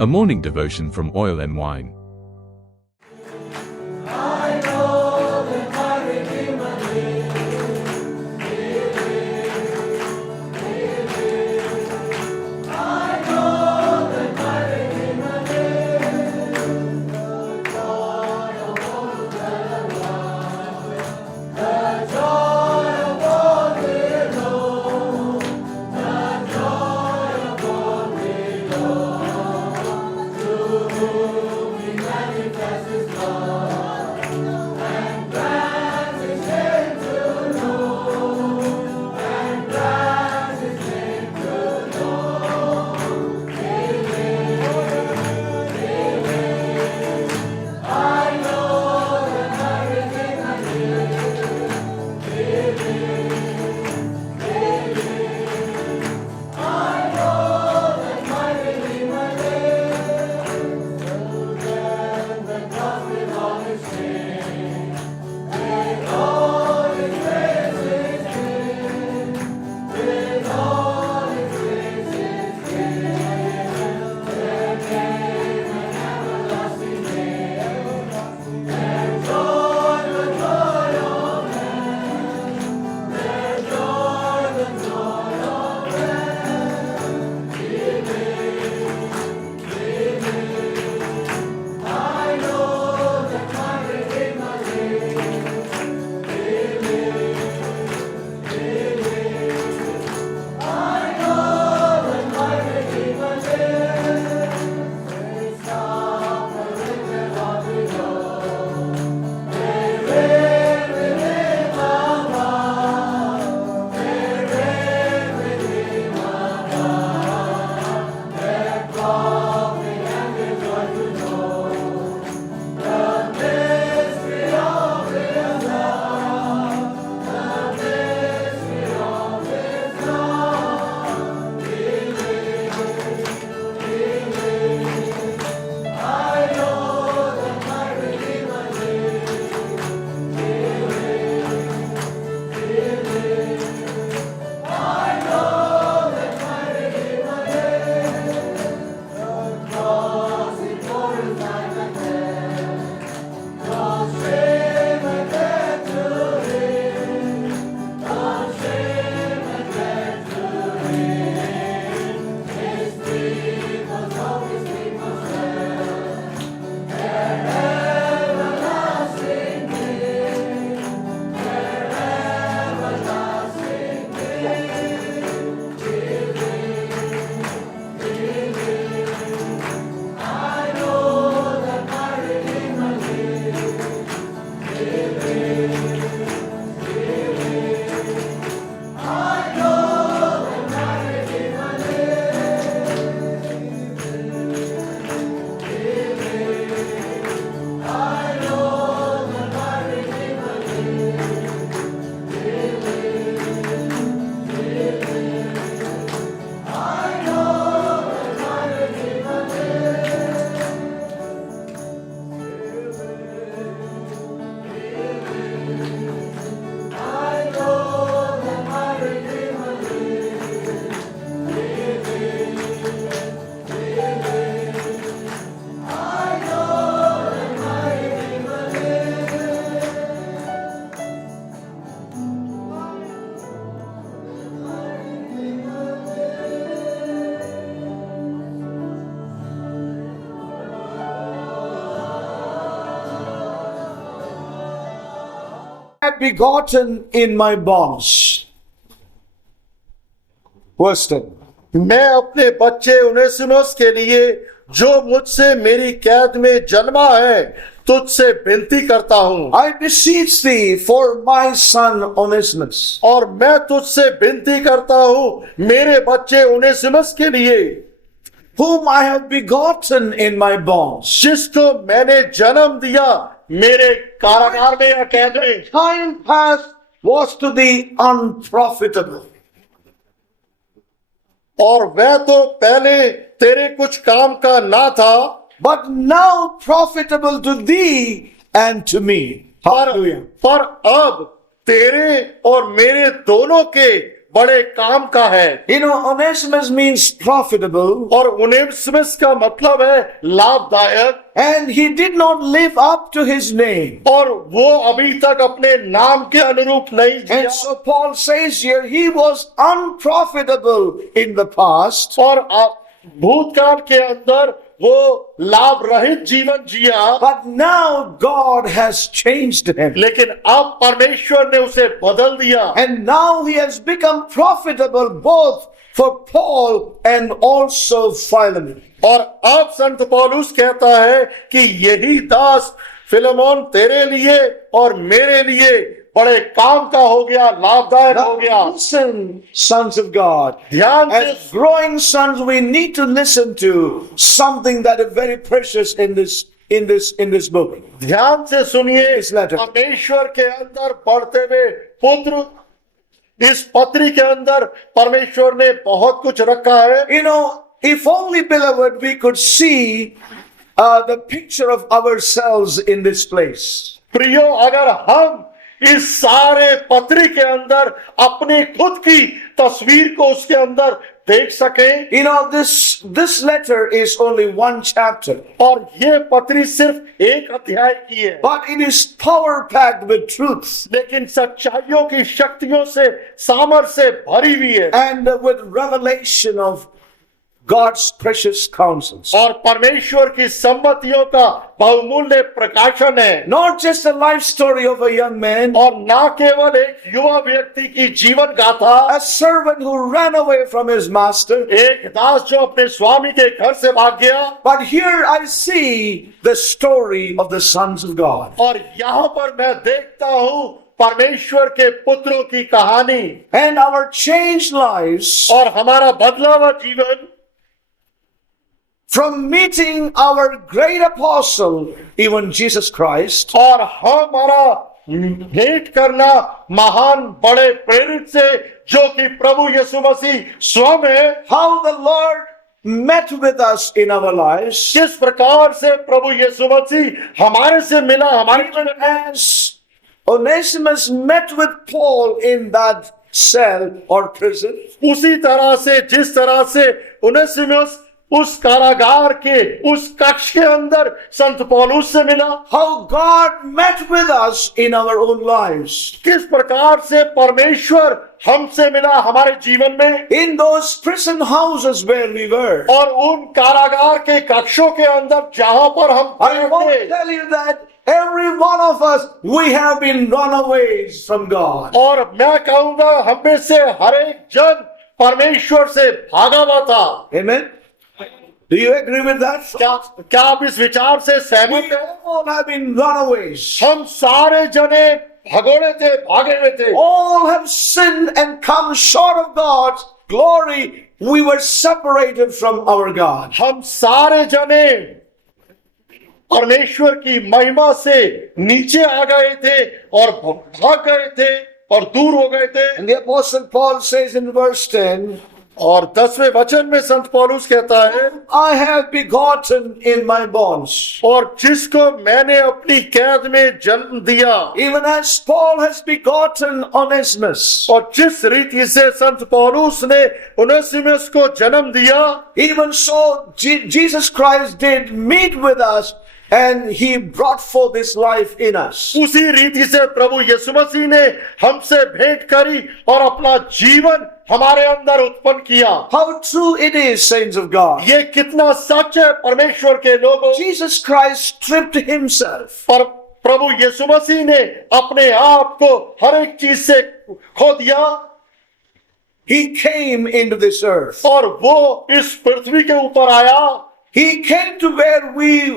A morning devotion from Oil and Wine. Begotten in my bonds. Verse 10. मैं अपने बच्चे Onesimus के लिए जो मुझसे मेरी कैद में जन्मा है तुझसे विनती करता हूँ I beseech thee for my son Onesimus, और मैं तुझसे विनती करता हूँ मेरे बच्चे उनेसिमुस के लिए whom I have begotten in my bonds. जिसको मैंने जन्म दिया मेरे कारागार में या कैद में Time past was to thee unprofitable. और वह तो पहले तेरे कुछ काम का ना था but now profitable to thee and to me. Hallelujah. पर अब तेरे और मेरे दोनों के बड़े काम का है। You know, Onesimus means profitable, और ओनेसिमस का मतलब है लाभदायक, and he did not live up to his name. और वो अभी तक अपने नाम के अनुरूप नहीं जिया। And so Paul says here, he was unprofitable in the past, और भूतकाल के अंदर वो लाभ रहित जीवन जिया, but now God has changed him. लेकिन अब परमेश्वर ने उसे बदल दिया, And now he has become profitable both for Paul and also Philemon. और अब संत पौलुस कहता है कि यही दास फिलेमोन तेरे लिए और मेरे लिए बड़े काम का हो गया, लाभदायक हो गया। Now listen, sons of God. ध्यान As से growing sons, we need to listen to something that is very precious in this book. ध्यान से सुनिए, This letter. परमेश्वर के अंदर बढ़ते हुए पुत्र, इस पत्री के अंदर परमेश्वर ने बहुत कुछ रखा है। You know, if only, beloved, we could see the picture of ourselves in this place. प्रियो, अगर हम इस सारे पत्री के अंदर अपनी खुद की तस्वीर को उसके अंदर देख सकें। You know, this letter is only one chapter, और ये पत्री सिर्फ एक अध्याय की है, but it is power packed with truth लेकिन सच्चाइयों की शक्तियों से, सामर्थ्य से भरी हुई है, and with revelation of God's precious counsels. और परमेश्वर की सम्मतियों का बहुमूल्य प्रकाशन है। Not just a life story of a young man, और ना केवल एक युवा व्यक्ति की जीवन गाथा, a servant who ran away from his master, एक दास जो अपने स्वामी के घर से भाग गया, but here I see the story of the sons of God. और यहाँ पर मैं देखता हूँ परमेश्वर के पुत्रों की कहानी, And our changed lives और हमारा बदला हुआ जीवन from meeting our great apostle, even Jesus Christ, और हमारा भेंट करना महान बड़े प्रेरित से जो कि प्रभु यीशु मसीह स्वयं है, how the Lord met with us in our lives, किस प्रकार से प्रभु यीशु मसीह हमारे से मिला, हमारे जीवन में, as Onesimus met with Paul in that cell or prison, उसी तरह से जिस तरह से ओनेसिमुस उस कारागार के उस कक्ष के अंदर संत पौलुस से मिला, how God met with us in our own lives, किस प्रकार से परमेश्वर हमसे मिला हमारे जीवन में, in those prison houses where we were. और उन कारागार के कक्षों के अंदर जहां पर हम I want थे। to tell you that every one of us, we have been runaways from God. और मैं कहूंगा हम में से हर एक जन परमेश्वर से भागा हुआ था। Amen. Do you agree with that? क्या आप इस विचार से सहमत We हैं? all have been runaways. हम सारे जने भगोड़े थे, भागे हुए थे। All have sinned and come short of God's glory. We were separated from our God. हम सारे जने परमेश्वर की महिमा से नीचे आ गए थे और भाग गए थे और दूर हो गए थे। And the Apostle Paul says in verse 10, और 10वें वचन में संत पौलुस कहता है, I have begotten in my bonds. और जिसको मैंने अपनी कैद में जन्म दिया। Even as Paul has begotten Onesimus. और जिस रीति से संत पौलुस ने ओनेसिमुस को जन्म दिया, Even so, Jesus Christ did meet with us and he brought forth this life in us. उसी रीति से प्रभु यीशु मसीह ने हमसे भेंट करी और अपना जीवन हमारे अंदर उत्पन्न किया। How true it is, saints of God. ये कितना सच है परमेश्वर के लोगों। Jesus Christ stripped himself. पर प्रभु यीशु मसीह ने अपने आप को हर एक चीज से खो दिया। He came into this earth. और वो इस पृथ्वी के ऊपर आया। He came to where we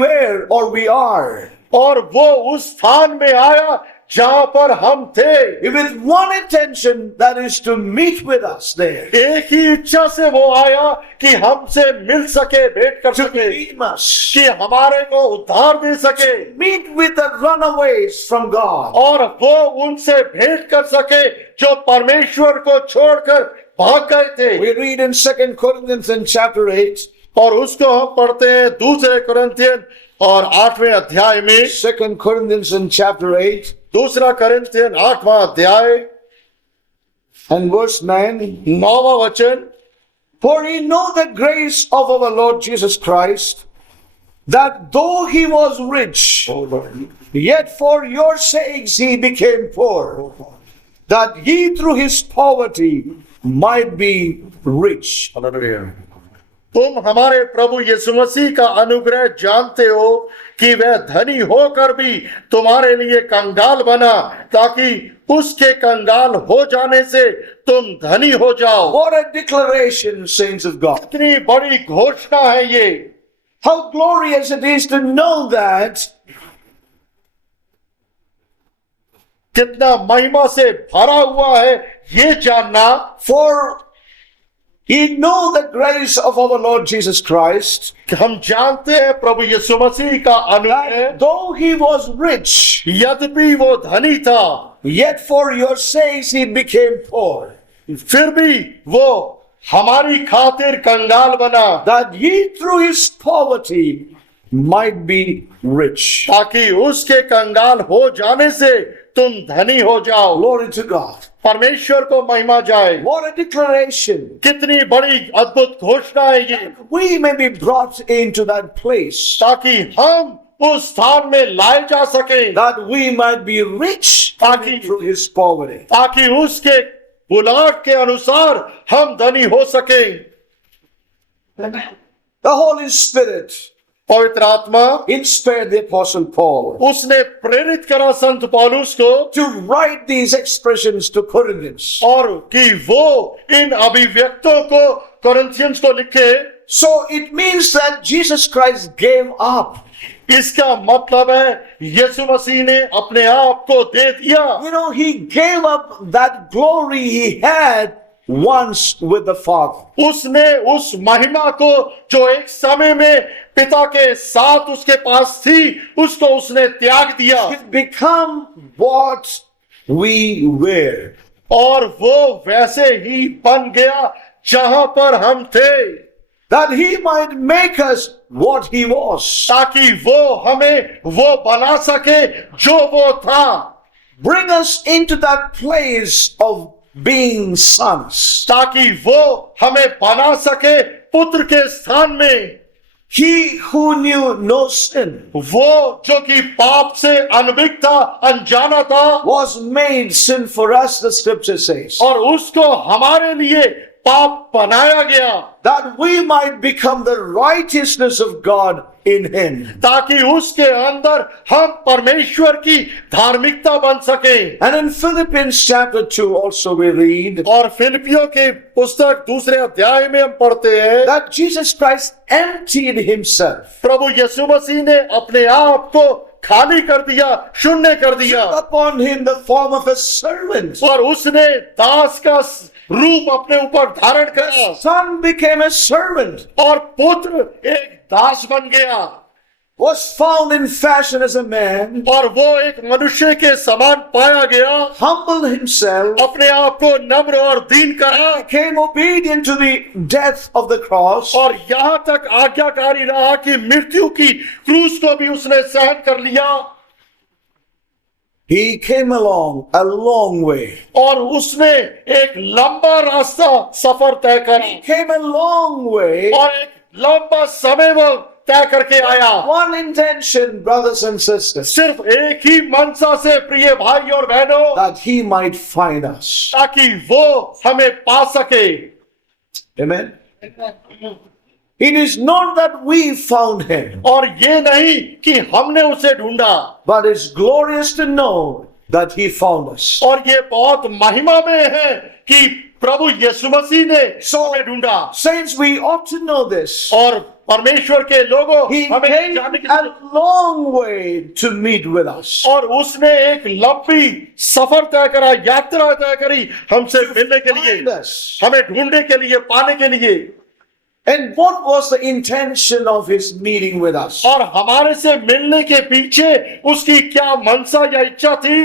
were or we are. और वो उस स्थान में आया जहां पर हम थे। With one intention, that is to meet with us there. एक ही इच्छा से वो आया कि हमसे मिल सके, भेंट कर To सके, redeem us. कि हमारे को उद्धार दे सके, Meet with the runaways from God. और वो उनसे भेंट कर सके जो परमेश्वर को छोड़कर भाग गए थे। We read in 2 Corinthians in chapter 8. और उसको हम पढ़ते हैं दूसरे कुरिन्थियन और 8वें अध्याय में। 2 Corinthians in chapter 8. दूसरा कुरिन्थियन 8वां अध्याय And verse 9, 9वां वचन, for ye know the grace of our Lord Jesus Christ, that though he was rich, yet for your sakes he became poor, that ye through his poverty might be rich. तुम हमारे प्रभु यीशु मसीह का अनुग्रह जानते हो कि वह धनी होकर भी तुम्हारे लिए कंगाल बना, ताकि उसके कंगाल हो जाने से तुम धनी हो जाओ। What a declaration, saints of God. कितनी बड़ी घोषणा है ये। How glorious it is to know that कितना महिमा से भरा हुआ है ये जानना, for ye know the grace of our Lord Jesus Christ, कि हम जानते हैं प्रभु यीशु मसीह का अनुग्रह, that though he was rich, यद्यपि वो धनी था, yet for your sakes he became poor, फिर भी वो हमारी खातिर कंगाल बना, that ye through his poverty might be rich. ताकि उसके कंगाल हो जाने से तुम धनी हो जाओ। Glory to God. परमेश्वर को महिमा जाए। What a declaration. कितनी बड़ी अद्भुत घोषणा है ये, We may be brought into that place, ताकि हम उस स्थान में लाए जा सके, that we might be rich through his poverty. ताकि उसके बुलाहट के अनुसार हम धनी हो सके। The Holy Spirit पवित्र आत्मा inspired the Apostle Paul उसने प्रेरित करा संत पौलुस को to write these expressions to Corinthians. और कि वो इन अभिव्यक्तों को कोरिन्थियंस को लिखे। So it means that Jesus Christ gave up. इसका मतलब है यीशु मसीह ने अपने आप को दे दिया। You know, he gave up that glory he had once with the Father. उसने उस महिमा को जो एक समय में पिता के साथ उसके पास थी, उसको उसने त्याग दिया It become what we were. और वो वैसे ही बन गया जहां पर हम थे, That he might make us what he was. ताकि वो हमें वो बना सके जो वो था, Bring us into that place of being sons. ताकि वो हमें बना सके पुत्र के स्थान में। He who knew no sin वो जो कि पाप से अनभिज्ञ था, अनजाना था, was made sin for us, the scripture says, और उसको हमारे लिए पाप बनाया गया, that we might become the righteousness of God in him. ताकि उसके अंदर हम परमेश्वर की धार्मिकता बन सके। And in Philippians chapter 2 also we read और फिलिपियों के पुस्तक दूसरे अध्याय में हम पढ़ते हैं that Jesus Christ emptied himself प्रभु यीशु मसीह ने अपने आप को खाली कर दिया, शून्य कर दिया, upon him the form of a servant. और उसने दास का रूप अपने ऊपर धारण करा, Son became a servant, और पुत्र एक दास बन गया, was found in fashion as a man, और वो एक मनुष्य के समान पाया गया, humbled himself, अपने आप को नम्र और दीन करा, became obedient to the death of the cross, और यहां तक आज्ञाकारी रहा कि मृत्यु की क्रूस को भी उसने सहन कर लिया। he came along a long way. और उसने एक लंबा रास्ता सफर तय करा, He came a long way. और एक लंबा समय वो तय करके आया। One intention, brothers and sisters, सिर्फ एक ही मनसा से प्रिय भाई और बहनों, that he might find us. ताकि वो हमें पा सके। Amen. It is not that we found him, और ये नहीं कि हमने उसे ढूंढा, but it's glorious to know that he found us. और ये बहुत महिमा में है कि प्रभु यीशु मसीह ने हमें ढूंढा। Saints, we ought to know this. और परमेश्वर के लोगों, He हमें came जानने की a long way to meet with us. और उसने एक लंबी सफर तय करा, यात्रा तय करी हमसे मिलने के लिए, Find us. हमें ढूंढने के लिए, पाने के लिए। And what was the intention of his meeting with us? और हमारे से मिलने के पीछे उसकी क्या मनसा या इच्छा थी,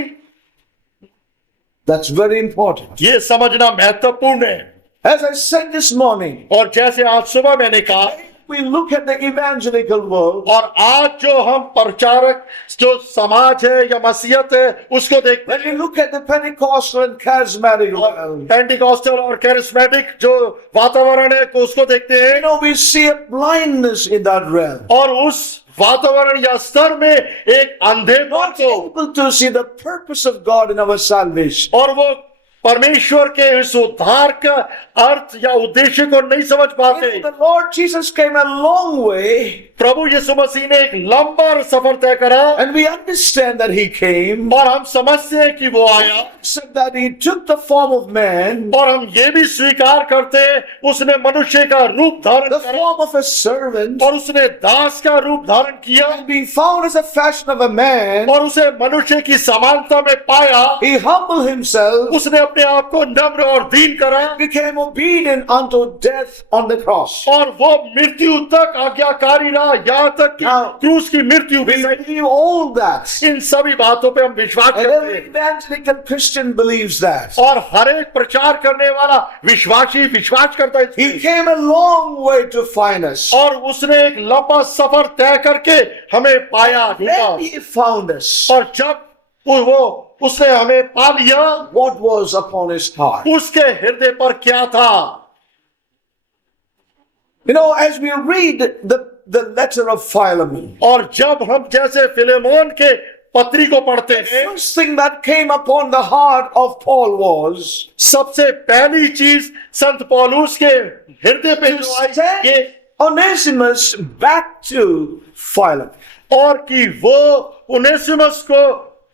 That's very important. ये समझना महत्वपूर्ण है। As I said this morning, और जैसे आज सुबह मैंने कहा, we look at the evangelical world, और आज जो हम प्रचारक जो समाज है या मसीहत है उसको देखते when we look at the Pentecostal and charismatic हैं, world, पेंटिकॉस्टल और कैरिस्मेटिक जो वातावरण है को उसको देखते हैं we see a blindness in that realm. और उस वातावरण या स्तर में एक अंधेपन Not को able to see the purpose of God in our salvation. और वो परमेश्वर के इस उद्धार का अर्थ या उद्देश्य को नहीं समझ पाते। The Lord Jesus came a long way, प्रभु यीशु मसीह ने एक लंबा सफर तय करा and we understand that He came, और हम समझते हैं कि वो आया so that He took the form of man, और हम ये भी स्वीकार करते हैं उसने मनुष्य का रूप धारण the करा form of a servant, और उसने दास का रूप धारण किया and being found as a fashion of a man, और उसे मनुष्य की समानता में पाया। He humbled Himself, उसने अपने आप को नम्र और दीन करा became obedient unto death on the cross. और वो मृत्यु तक आज्ञाकारी रहा, यहाँ तक कि Now, क्रूस की मृत्यु भी We सही। believe all that. इन सभी बातों पे हम विश्वास And करते every हैं evangelical Christian believes that. और हर एक प्रचार करने वाला विश्वासी विश्वास करता है इस He पे। came a long way to find us. और उसने एक लंबा सफर तय करके हमें पाया ढूंढा When He found us, और जब वो उसने हमें पा लिया what was upon His heart? उसके हृदय पर क्या था। As we read the letter of Philemon, और जब हम जैसे फिलेमोन के पत्री को पढ़ते हैं first thing that came upon the heart of Paul was सबसे पहली चीज संत पौलुस के हृदय पे to जो आई send कि Onesimus back to Philemon. और कि वो उनेसिमस को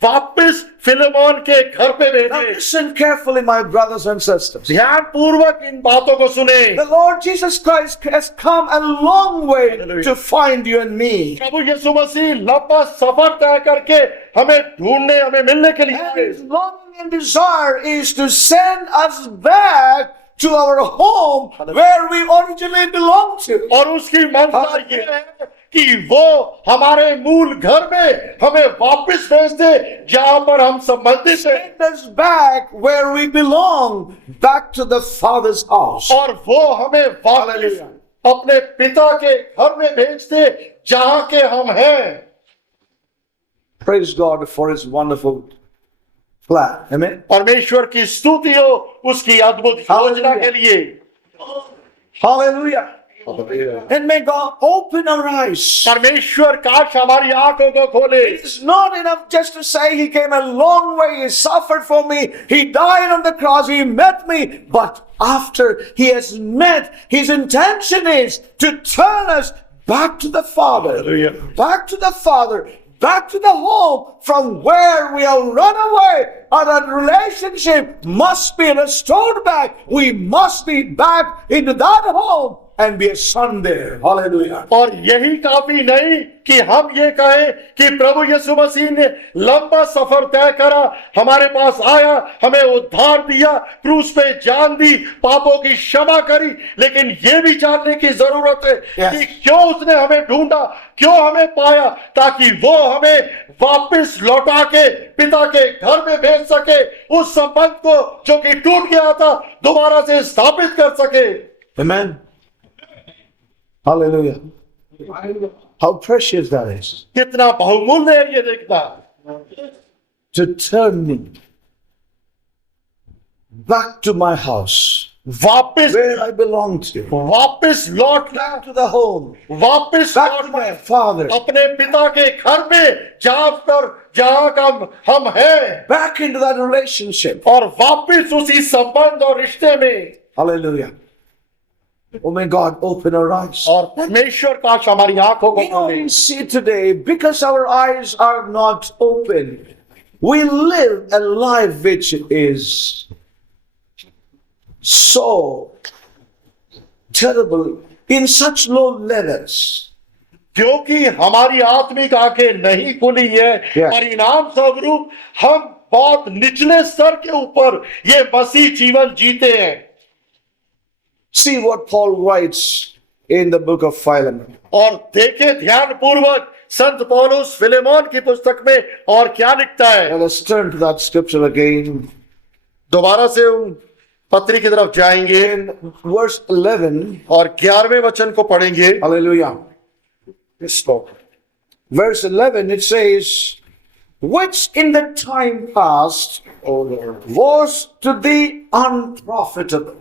वापस फिलेमोन के घर पे Now भेजे। listen carefully, my brothers and sisters. ध्यान पूर्वक इन बातों को सुने। The Lord Jesus Christ has come a long way Hallelujah. to find you and me. प्रभु यीशु मसीह लंबा सफर तय करके हमें ढूंढने हमें मिलने के लिए And आए। His longing and desire is to send us back to our home where we originally belong to. और उसकी मनसा ये है कि वो हमारे मूल घर में हमें वापस भेज दे जहां पर हम संबंधित हैं Send us back where we belong, back to the Father's house. और वो हमें वापस Hallelujah. अपने पिता के घर में भेज दे जहां के हम हैं। Praise God for His wonderful plan. Amen. परमेश्वर की स्तुति हो उसकी अद्भुत योजना के लिए। Hallelujah. And may God open our eyes. परमेश्वर काश हमारी आंखों को खोले। It's not enough just to say He came a long way, He suffered for me, He died on the cross, He met me. But after He has met, His intention is to turn us back to the Father. Hallelujah. Back to the Father. Back to the home from where we have run away. And that relationship must be restored back. We must be back into that home and be a son there. Hallelujah. और यही काफी नहीं कि हम ये कहें कि प्रभु यीशु मसीह ने लंबा सफर तय करा, हमारे पास आया, हमें उद्धार दिया, क्रूस पे जान दी, पापों की क्षमा करी, लेकिन ये भी जानने की जरूरत है कि क्यों उसने हमें ढूंढा, क्यों हमें पाया, ताकि वो हमें वापस लौटा के पिता के घर में भेज सके, उस संबंध को जो कि टूट गया था दोबारा से स्थापित कर सके। Amen. Hallelujah. How precious that is. कितना बहुमूल्य है ये देखना To turn me back to my house वापस where I belong to. वापस लौटना, Back to the home. वापस Back to my लौटना Father. अपने पिता के घर में जहां का हम हैं Back into that relationship. और वापस उसी संबंध और रिश्ते में। Hallelujah. Oh, may God open our eyes. और परमेश्वर काश हमारी आंखों को खोले। We see today, because our eyes are not open, we live a life which is so terrible in such low levels. क्योंकि हमारी आत्मिक आंखें नहीं खुली है, परिणाम स्वरूप हम बहुत निचले स्तर के ऊपर ये मसीह जीवन जीते हैं। See what Paul writes in the book of Philemon. और देखे ध्यान पूर्वक संत पौलुस फिलेमोन की पुस्तक में और क्या लिखता है। Let us turn to that scripture again. दोबारा से उन पत्री की तरफ जाएंगे in verse 11. और 11वें वचन को पढ़ेंगे। Hallelujah. Yes, Lord. Verse 11, it says, which in the time past, O Lord, was to thee unprofitable,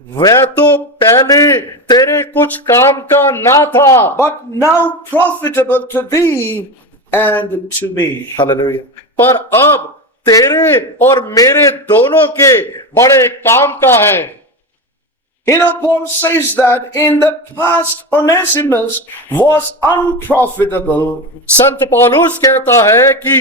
वह तो पहले तेरे कुछ काम का ना था, but now profitable to thee and to me. Hallelujah. पर अब तेरे और मेरे दोनों के बड़े काम का है। Paul says that in the past Onesimus was unprofitable, संत पौलुस कहता है कि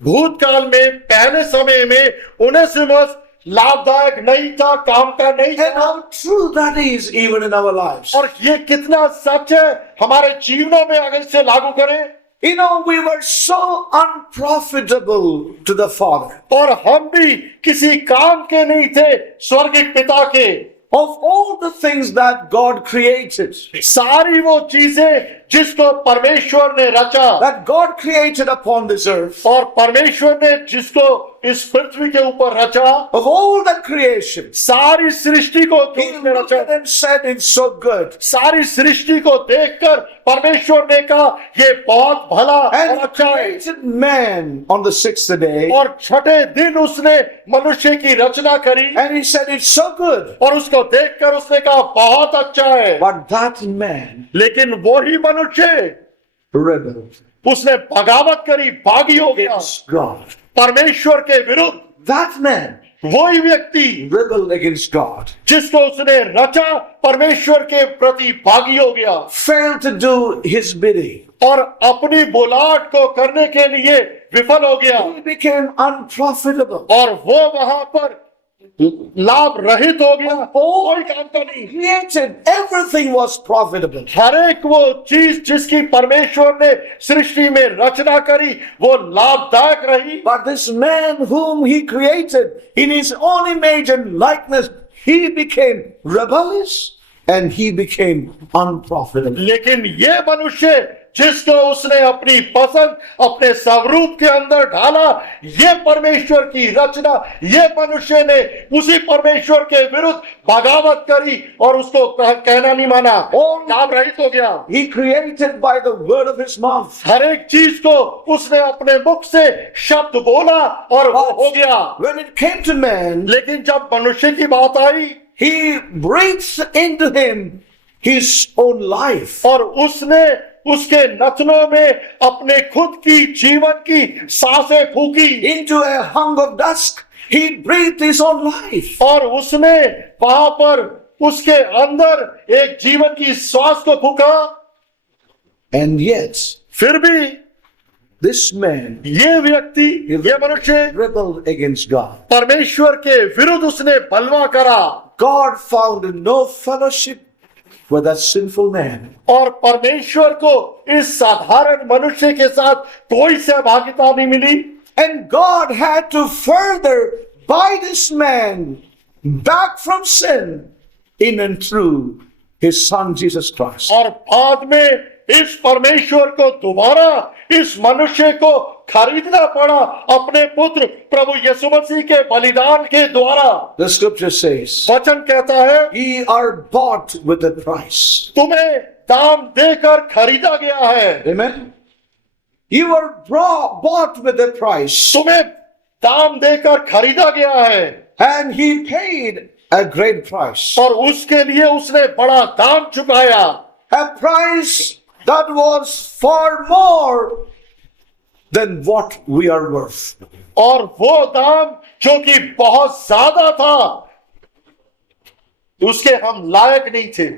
भूतकाल में पहले समय में उनेसिमुस लाभदायक नहीं था, काम का नहीं and था। how true that is even in our lives. और ये कितना सच है हमारे जीवनों में अगर इसे लागू करें। We were so unprofitable to the Father. और हम भी किसी काम के नहीं थे स्वर्गिक पिता के। Of all the things that God created, सारी वो चीजें जिसको परमेश्वर ने रचा that God created upon this earth, और परमेश्वर ने जिसको इस पृथ्वी के ऊपर रचा, of all that creation, सारी सृष्टि को He जो उसने looked रचा, at and said, it's so good. सारी सृष्टि को देखकर परमेश्वर ने कहा ये बहुत भला और And अच्छा है। created man on the sixth day, और छठे दिन उसने मनुष्य की रचना करी and He said, it's so good. और उसको देखकर उसने कहा बहुत अच्छा है। But that man लेकिन वही मनुष्य rebelled उसने बगावत करी, भागी हो गया against God. परमेश्वर के विरुद्ध। That man वही व्यक्ति rebelled against God, जिसको उसने रचा परमेश्वर के प्रति भागी हो गया failed to do His bidding. और अपनी बुलाहट को करने के लिए विफल हो गया He became unprofitable. और वो वहां पर लाभ रहित हो गया, कोई काम का नहीं। Created, everything was profitable. हर एक वो चीज जिसकी परमेश्वर ने सृष्टि में रचना करी वो लाभदायक रही। But this man whom He created in His own image and likeness, he became rebellious and he became unprofitable. लेकिन ये मनुष्य जिसको उसने अपनी पसंद अपने स्वरूप के अंदर ढाला, ये परमेश्वर की रचना, ये मनुष्य ने उसी परमेश्वर के विरुद्ध बगावत करी और उसको कहना नहीं माना, लाभ रहित हो गया। He created by the word of His mouth. हर एक चीज को उसने अपने मुख से शब्द बोला और वो हो गया। When it came to man, लेकिन जब मनुष्य की बात आई, He breathed into him His own life. और उसने उसके नथनों में अपने खुद की जीवन की सांसें फूकी Into a hung of dusk, He breathed His own life. और उसने वहां पर उसके अंदर एक जीवन की श्वास को फूका। And yet, फिर भी this man ये व्यक्ति, ये मनुष्य rebelled against God. परमेश्वर के विरुद्ध उसने बलवा करा God found no fellowship with that sinful man. और परमेश्वर को इस साधारण मनुष्य के साथ कोई सहभागिता नहीं मिली। And God had to further buy this man back from sin in and through His Son Jesus Christ. और बाद में इस परमेश्वर को दोबारा इस मनुष्य को खरीदना पड़ा अपने पुत्र प्रभु यीशु मसीह के बलिदान के द्वारा। The scripture says, वचन कहता है ye are bought with a price. तुम्हें दाम देकर खरीदा गया है। Amen. You are bought with a price. तुम्हें दाम देकर खरीदा गया है And He paid a great price. और उसके लिए उसने बड़ा दाम चुकाया। A price that was far more than what we are worth. और वो दाम जो कि बहुत ज्यादा था उसके हम लायक नहीं थे।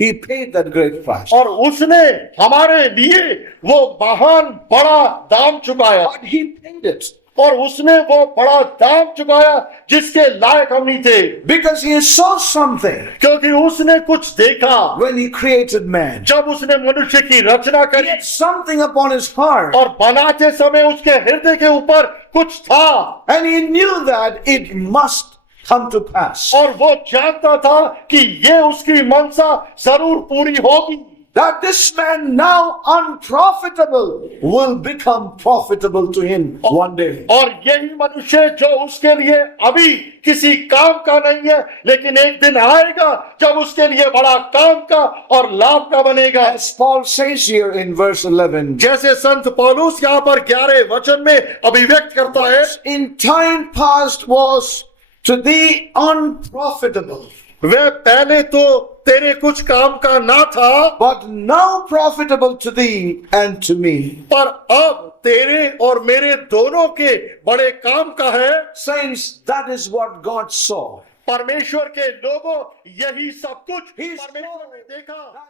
He paid that great price. और उसने हमारे लिए वो महान बड़ा दाम चुकाया But He paid it और उसने वो बड़ा दाम चुकाया जिसके लायक हम नहीं थे। because He saw something क्योंकि उसने कुछ देखा when He created man. जब उसने मनुष्य की रचना He करी had something upon His heart, और बनाते समय उसके हृदय के ऊपर कुछ था and He knew that it must come to pass. और वो जानता था कि ये उसकी मनसा जरूर पूरी होगी। that this man now unprofitable will become profitable to him one day. और यही मनुष्य जो उसके लिए अभी किसी काम का नहीं है, लेकिन एक दिन आएगा जब उसके लिए बड़ा काम का और लाभ का बनेगा। As Paul says here in verse 11, जैसे संत पौलुस यहाँ पर 11 वचन में अभिव्यक्त करता है, in time past was to thee unprofitable, वह पहले तो तेरे कुछ काम का ना था, but now profitable to thee and to me. पर अब तेरे और मेरे दोनों के बड़े काम का है। Saints, that is what God saw. परमेश्वर के लोगों, यही सब कुछ He परमेश्वर ने देखा। saw that